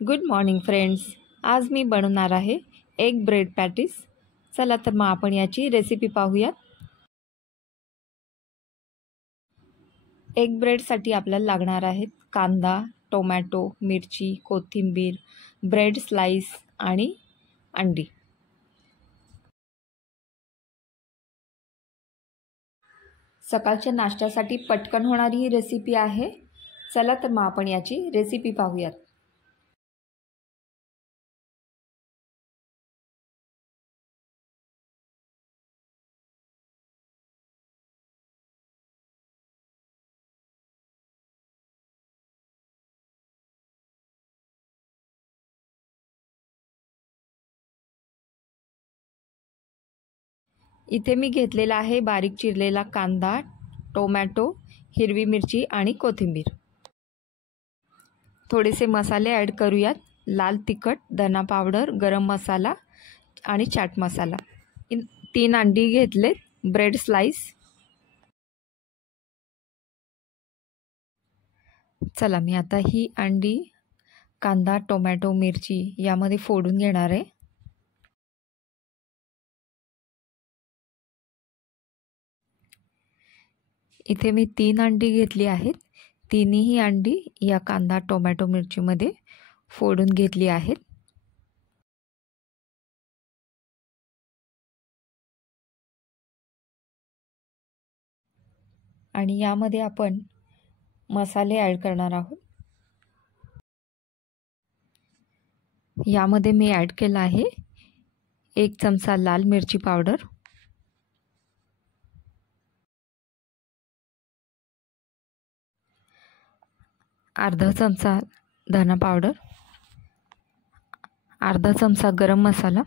Good morning friends. आज मी बनवणार आहे एग ब्रेड पॅटीस. चला तर मग आपण याची रेसिपी पाहूयात. एग ब्रेडसाठी आपल्याला लागणार आहेत कांदा, टोमॅटो, मिरची, कोथिंबीर, ब्रेड स्लाइस आणि अंडी. सकाळच्या नाश्त्यासाठी पटकन होणारी ही रेसिपी आहे. चला तर मग आपण याची रेसिपी पाहूयात. इथे मी घेतलेला आहे बारीक चिरलेला कांदा, टोमॅटो, हिरवी मिरची आणि कोथिंबीर. थोडेसे मसाले ॲड करूयात. लाल तिखट, धना पावडर, गरम मसाला आणि चाट मसाला. 3 अंडी घेतले, ब्रेड स्लाइस. चला मी आता ही अंडी कांदा, टोमॅटो, मिरची यामध्ये फोडून घेणार आहे. इथे मी 3 अंडी घेतली आहेत. तिन्ही अंडी या कांदा, टोमॅटो, मिरचीमध्ये फोडून घेतली आहेत. आणि यामध्ये आपण मसाले ॲड करणार आहोत. यामध्ये मी ॲड केला आहे 1 चमचा लाल मिरची पावडर, अर्धा चमचा धना पावडर, अर्धा चमचा गरम मसाला,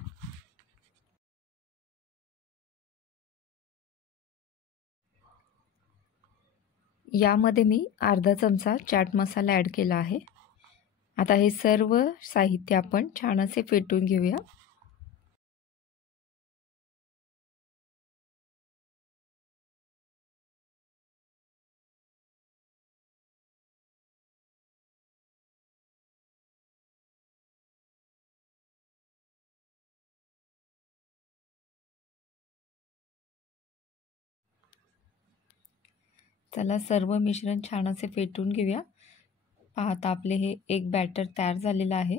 यामध्ये मी अर्धा चमचा चाट मसाला ॲड केला आहे. आता हे सर्व साहित्य आपण छान असे फेटून घेऊया. चला सर्व मिश्रण छान असे फेटून घेऊया. पाहता आपले हे एक बॅटर तयार झालेलं आहे.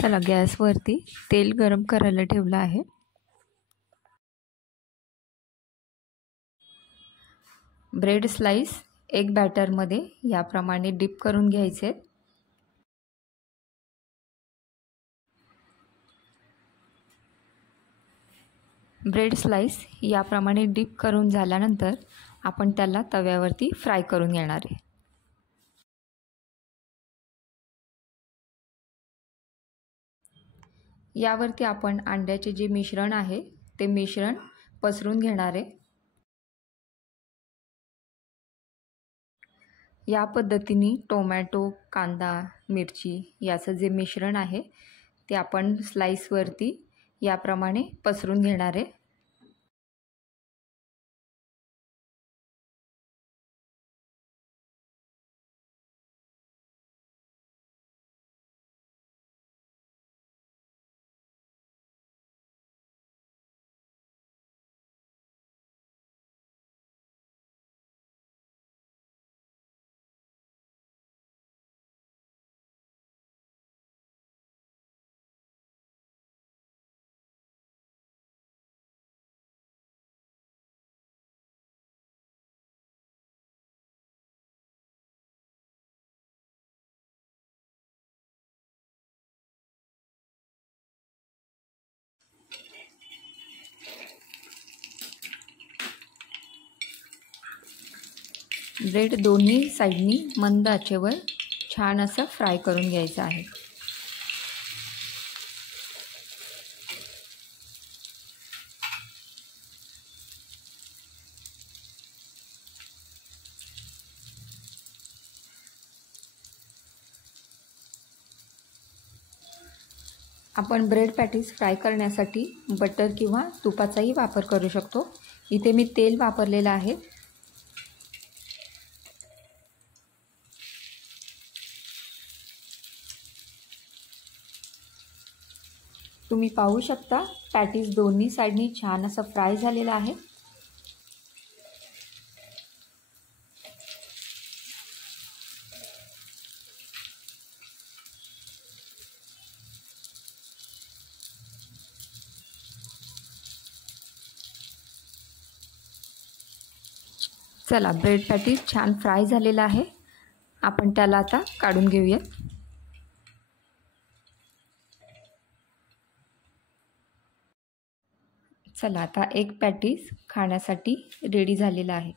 चला गॅसवरती तेल गरम करायला ठेवलं आहे. ब्रेड स्लाइस एग बॅटरमध्ये याप्रमाणे डिप करून घ्यायचे. ब्रेड स्लाइस याप्रमाणे डिप करून झाल्यानंतर आपण त्याला तव्यावरती फ्राय करून घेणार आहे. यावरती आपण अंड्याचे जे मिश्रण आहे ते मिश्रण पसरून घेणार आहे. या पद्धतीने टोमॅटो, कांदा, मिरची याचं जे मिश्रण आहे ते आपण स्लाइसवरती याप्रमाणे पसरून घेणार आहे. ब्रेड दोन्ही साईडनी मंद आचेवर छान असं फ्राय करून घ्यायचं आहे. आपण ब्रेड पॅटीस फ्राय करण्यासाठी बटर किंवा तुपाचाही वापर करू शकतो. इथे मी तेल वापरलेलं आहे. तुम्ही पाहू शकता पॅटीस दोन्ही साईडनी छान असं फ्राय झालेलं आहे. चला, ब्रेड पॅटीस छान फ्राय झालेला आहे. आपण त्याला आता काढून घेऊयात. चला, आता एक पॅटीस खाण्यासाठी रेडी झालेला आहे.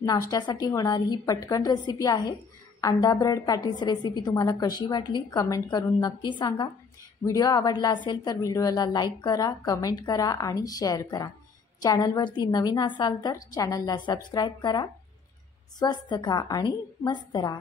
नाश्त्यासाठी होणारी ही पटकन रेसिपी आहे. अंडा ब्रेड पॅटीस रेसिपी तुम्हाला कशी वाटली कमेंट करून नक्की सांगा. व्हिडिओ आवडला असेल तर व्हिडिओला लाईक करा, कमेंट करा आणि शेअर करा. चॅनलवरती नवीन असाल तर चॅनलला सबस्क्राईब करा. स्वस्थ खा आणि मस्त राहा.